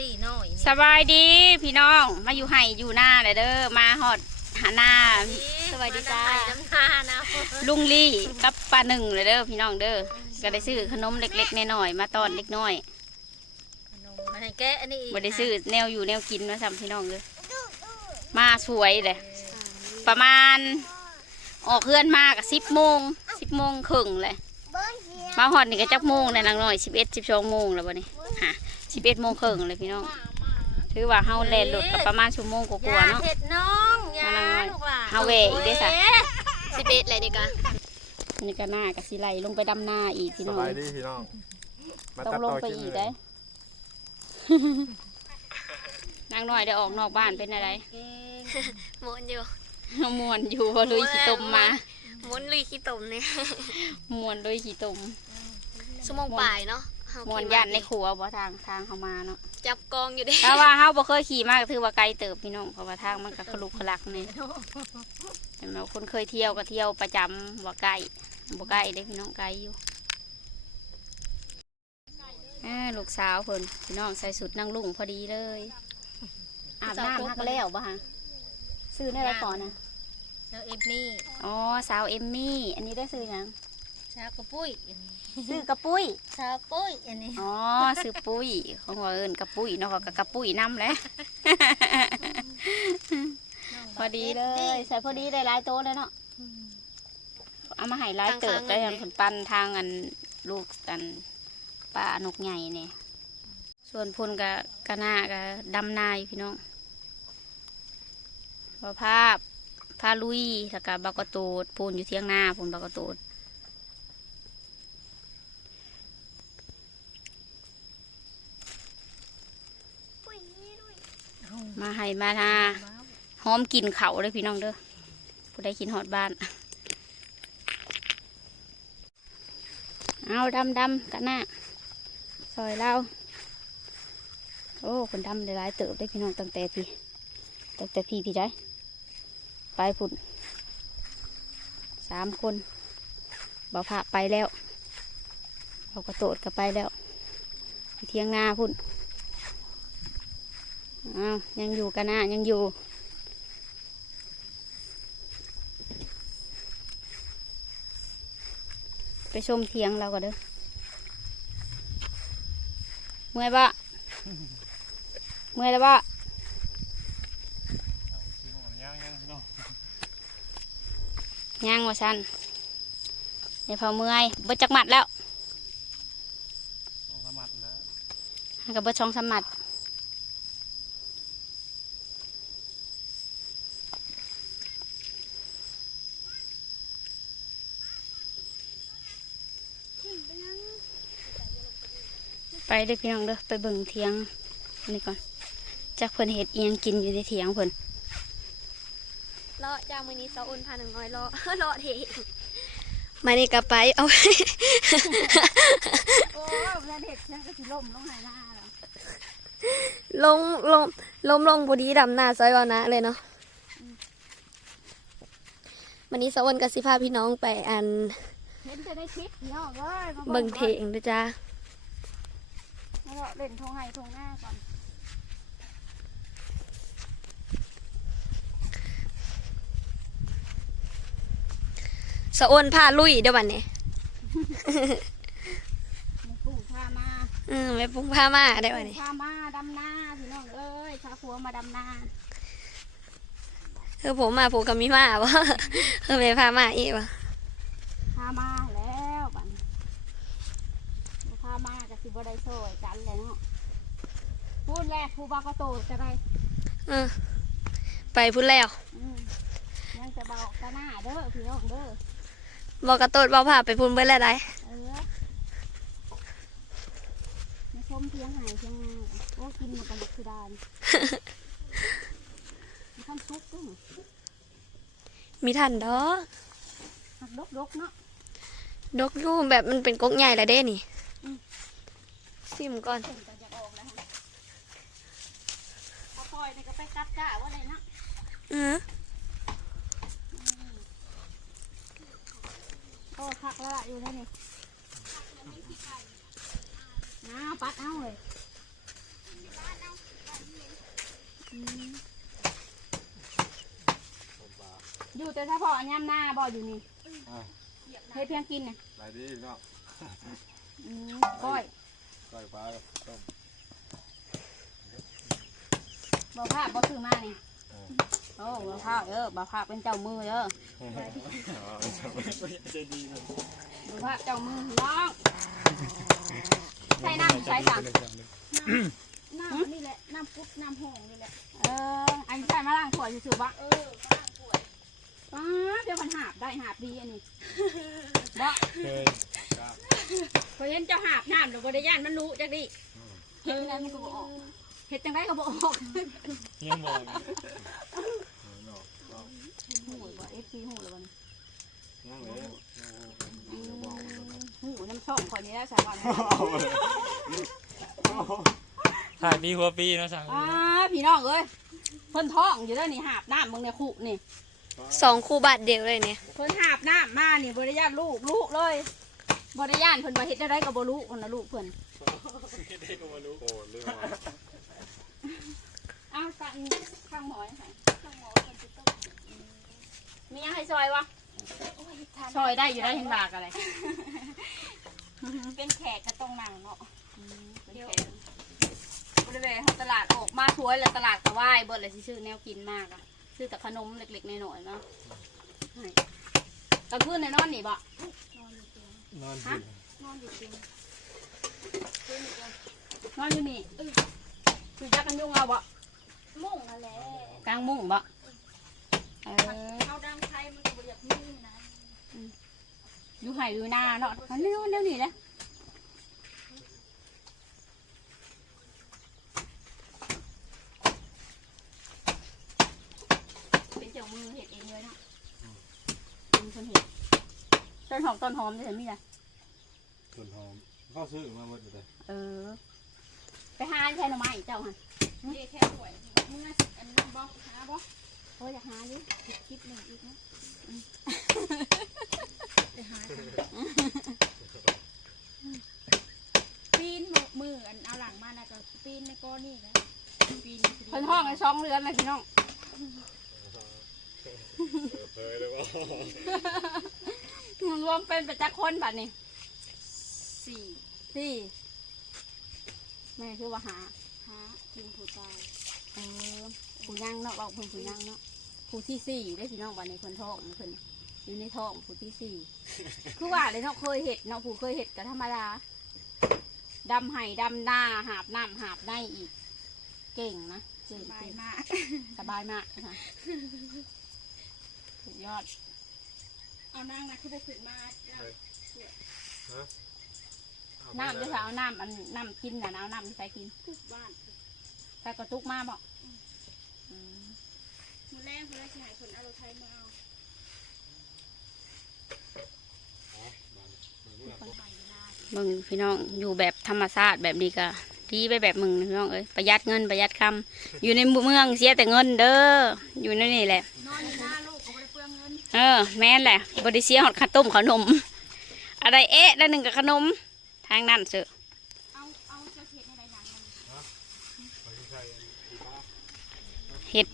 ลี่น้อยสบายดีพี่น้องมาอยู่ไห่อยู่หน้าเลยเด้อมาฮอดหาหน้าสวัสดีจ้าน้ำหน้านะลุงลี่กับป้าหนึ่งเลยเด้อพี่น้องเด้อก็ได้ซื้อขนมเล็กๆน้อยๆมาตอนเล็กน้อยขนมมาให้แกะอันนี้อีกบ่ได้ซื้อแนวอยู่แนวกินมาซ้ำพี่น้องเลยมาสวยเลยประมาณ ออกเพื่อนมากสิบโมงสิบโมงครึ่งเลยมาฮอดนี่ก็จักโมงเลยนางน้อยสิบเอ็ดสิบสองโมงแล้วบ่นี่ฮะ สิบเอ็ดโมงครึ่งเลยพี่น้อง ถือว่าเฮาแล่นรถกับประมาณชั่วโมงกอว่าย่าๆเนาะ เห็ดน้องอย่ามานั่งหน่อยลูกหลานเอาแหวอีกด้วยจ้ะสิบเอ็ดเลยดีกว่านี่ก็หน้ากับสิไหลลงไปดำหน้าอีกพี่สน้อง บายดีพี่น้องมาต้องตัดลงต่อไปคลิปอีกเลได้ยนางน้อยได้ออกนอกบ้านเป็นอะไรเก่งหมุนอยู่มวนอยู่เพราะลุยขี้ตมมาหมุนลุยขี้ตมเนี่ยมวนลุยขี้ตมชั่วโมงป่ายเนาะเฮา มวนขี่ยันในครัวบ่ทางทางเข้ามาเนาะจับกองอยู่เด้ถ้าว่าเฮาบ่เคยขี่มากถือว่าไกลเติบพี่น้องเพราะว่าทางมันก็ขลุกขลักนี่แต่แม้ว่าคนเคยเที่ยวก็เที่ยวประจำบ่ไกลบ่ไกลเด้พี่น้องไกลอยู่อ่าลูกสาวเพิ่นพี่น้องใส่สุดนางลุงพอดีเลยอาบน้ำฮักแล้วบ่ฮะซื้อในอะไรก่อนนะแล้วเอฟมี่อ๋อสาวเอมมี่ อันนี้ได้ซื้อหยังชากระปุ้ยอันนี้ ซื้อกระปุ้ยชาปุ้ยอันนี้ อ๋อซื้อปุ้ยของว่าเอิญกระปุ้ยเนาะก็กระปุ้ยน้ำแหล้ว พอดีเลยใส่พอดีได้หลายโต๊ะเลยเนาะเอามาให้หลายเติบได้ยังผลปันทางอันลูกอันป้านกใหญ่เนี่ยส่วนพุ่นกับกะหน้ากับดำนายพี่น้องพอภาพพาลุยแล้วก็บักกะโตดปูนอยู่เที่ยงหน้าปูนบักกะโตด มาให้มาทาหอมกลินเขาเลยพี่น้องเด้อผู้ได้กินหอดบ้าน เอาดำดำกันหน้าซอยเราโอ้คนดำหลายๆเติบได้พี่น้องตั้งแต่พี่ตั้งแต่พี่พี่ได้ไปพุ่นสามคนบ่าวพาไปแล้วเราก็โตดก็ไปแล้วเที่ยงนาพุ่น อ้าวยังอยู่กันนะยังอยู่ ไปชมเทียงเราก็เด้อเมื่อยปะเมื่อยแล้วปะย่างว่าสันเดี๋ยวพอเมื่อยเบิดจักหมัดแล้วให้กับเบิดช่องสามหมัด ไปเด้อพี่น้องเด้อไปเบิ่งเทียงนี่ก่อนจากเพิ่นเห็ดเอียงกินอยู่ในเทียงเพิ่นเลาะจ้ามือนี้ซออุ่นพาหนึ่งน้อยเลาะเลาะเทมานี่ก็ไปเอาโอ้แม่เด็กยังก็สิล่มลงหายหน้าแล้วลงลงลมลงพอดีดำหน้าซอยก่อนนะเลยเนาะวันนี้ซออุ่นกับสิพาพี่น้องไปอันเห็นจะได้คลิปพี่น้องเอ้ยมาเบิ่งเทงด้วยจ้า มาเลาะเล่นทงไห้ทงหน้าก่อนซออุ่นพาลุยเดี๋ยววันนี้ มีปู่พามาอืมไม่ปุ้งพามาได้วันนี้ พามาดำนาพี่น้องเอ้ยพาผัวมาดำนาเออผมมาผมกับมีมาบ่ เออไม่พามาอีกบ่ พามาแล้วบัดนี้บ่พามาก็ สิบ่ได้โซ่กันเลยเนาะพูดแรกผู้บ่าวก็โตจะได้เออไปพุ่นแล้ว อืมยังจะบอกกันหน้าเด้อพี่น้องเด้อบอกกระโตดบอกพาไปพุ่นเบิ่แล้วได้เออมาชมเพียงหายเพียงโอ้กินมันกันคือดานมันทำซุปด้วยมีทันดอกหักดกดกๆเนาะ ดกอยู่แบบมันเป็นกกใหญ่แล้วเด้นี่ ชิมก่อนพอปล่อยนี่ก็ไปกัดก้าว่าอะไรนะอือโอ้พักละอยู่แล้วนี่น้าปัดเอาเลยอยู่แต่เฉพาะย่ำหน้าบ่อยู่นี่เฮ็ดเพียงกินเนี่ยไปดีเนาะก้อย ก้อยปลากับต้มบ่ภาพบ่ซื้อมานี่โอ้บ่ภาพเออบ่ภาพเป็นเจ้ามือเด้ออ๋อบ่ภาพเจ้ามือน้องใส่น้ำใส่สั่งน้ำนี่แหละน้ำปุ๊บน้ำห้องนี่แหละเอออันนี้ใส่มาล้างถ้วยซื่อๆบ่เออมาล้างถ้วยป้าเดี๋ยวมันหาบได้หาบดีอันนี้บ่ เคยพอเห็นเจ้าหาบน้ำเดี๋ยวบ่ได้ย่านมันรู้จักดิเฮ็ดจังไดมันก็บ่ออกเฮ็ดจังไดก็บ่ออกยังบอกหูบ่ FC หูแล้วบ่นี่นั่งเลยหูน้ำช่องข่อยนี่ได้สาบานถ่ายปีหัวปีเนาะสั่งอ่าพี่น้องเอ้ยเพิ่นท้องอยู่แล้วนี่หาบน้ำมึงในคุนี่สองคู่บาทเดียวเลยเนี่ยเพิ่นหาบน้ำมานี่บริยานลูกลูกเลย บริยานเพิ่นมาเฮ็ดได้ก็บ่รู้คนนะลูกเพิ่นโอ้เรื่องอะไรอ้าวฟังข้างหมอยค่ะข้างหมอเพิ่นสิต้มมียังให้ซอยวะซอยได้อยู่ได้เห็นบากอะไรเป็นแขกก็ต้องนั่งเนาะอืมเป็นแขกบริเวณตลาดออกมาถ้วยแล้วตลาดก็ไหวายเบิดเลยสิซื้อแนวกินมากอะซื้อแต่ขนมเล็กๆน้อยๆเนาะให้กลางคืนในนอนนี่บ่ นอนฮะนอนอยู่จริงนอนอยู่นี่คือจักกันยุงเอาบ่มุ่งนั่นแหละกลางมุ้งบ่เออเอาดังไทยมันก็บ่อยากมีนะอยู่ไห่อยู่นาเนาะมันไม่นอนเดี๋ยวนี้นะเป็นเจ้ามือเห็ดเองเลยเนาะเป็นคนเห็ดต้นหอมต้นหอมจะเห็นมีอะ ไรส่วนหอมก็ซื้อมาหมดเลยเออ ไปหาใช่หน่อไม้เจ้าหันเด็แค่ถ้วยมึงน่าสิอันนั้นบ่หาบ่โอ้ยอยากหาอยู่คลิปหนึ่งอีกนะไปหาปีนมืออันเอาหลังมานะก็ปีนในก้อนนี่นะปีนเพิ่นห้องไอ้ช่องเรือนเลยพี่น้องเคยเลยว่ารวมเป็นประจักษ์คนบัดนี้สี่ สี่แม่คือว่าหาหาทิ้งผู้ตายเออผู้ย่างเนาะบอกเพิ่นผู้ย่างเนาะผู้ที่สี่ได้อพี่น้องบัดนี้เพิ่นท้องเพิ่นอยู่ในท้องผู้ที่สี่คือว่าเลยเนาะเคยเห็ดเนาะผู้เคยเห็ดก็ธรรมดาดำไห่ดำหน้าหาบน้ำหาบในอีก เก่งนะเก่งบายเก่งมาก สบายมากค่ะสุดยอด เอานั่งนะคือไปฝึกมาแล้ว น้ำจะเอาน้ำอันน้ำกินน่ะนะเอาน้ำที่ใส่กินทุกบ้านใส่กระตุกมาบอกอืมมือแรกมือแรกที่ไหนคนเอารถไทยมาเอามึงพี่น้องอยู่แบบธรรมชาติแบบนี้ก็ดีไปแบบมึงนะพี่น้องเอ้ยประหยัดเงินประหยัดคำอยู่ในเมืองเสียแต่เงินเด้ออยู่ในนี่แหละนอนอยู่หน้าลูกก็ไม่ได้เปลืองเงินเออแม่นแหละบริเสียหอดข้าวต้มขนม อะไรเอ๊ะได้หนึ่งกับขนม ทางนั้นเสอะเอเห็ด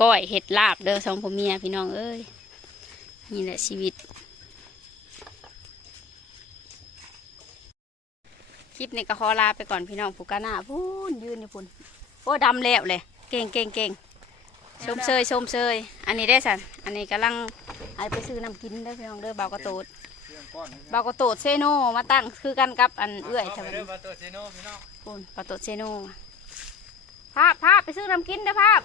ก้อยเห็ดลาบเด้อสองพ่อเมียพี่น้องเอ้ยนี่แหละชีวิต คลิปนี้ก็ขอลาไปก่อนพี่น้องผูกกาหน้าพูนยืนอยู่พุ่นโอ้ดำแล้วเลย เก่งเก่งเก่ง ชมเชยชมเชยอันนี้ได้สันอันนี้กำลังไอไปซื้อน้ำกินเด้พี่น้องเด้อเบากระโตดเบากระโตดเซโนมาตั้งคือกันกับอันเอื้อยใช่ไหมเด้อมาตัวเจโน่พี่น้องพุ่นกระโตดเซโนภาพภาพไปซื้อน้ำกินเด้อภาพ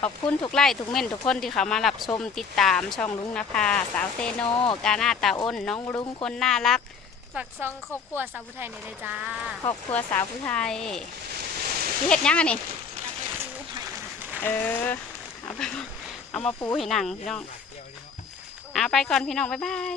ขอบคุณทุกไล่ทุกเม่นทุกคนที่เขามารับชมติดตามช่องลุงนภาสาวเซโน กาหน้าตาอ้นน้องลุงคนน่ารัก ฝากซองครอบครัวสาวผู้ไทยนี่เลยจ้าครอบครัวสาวผู้ไทยที่เห็ดหยังอันนี้เออเอาไปเอามาปูให้หนังพี่น้องเอาไปก่อนพี่น้องบ๊ายบาย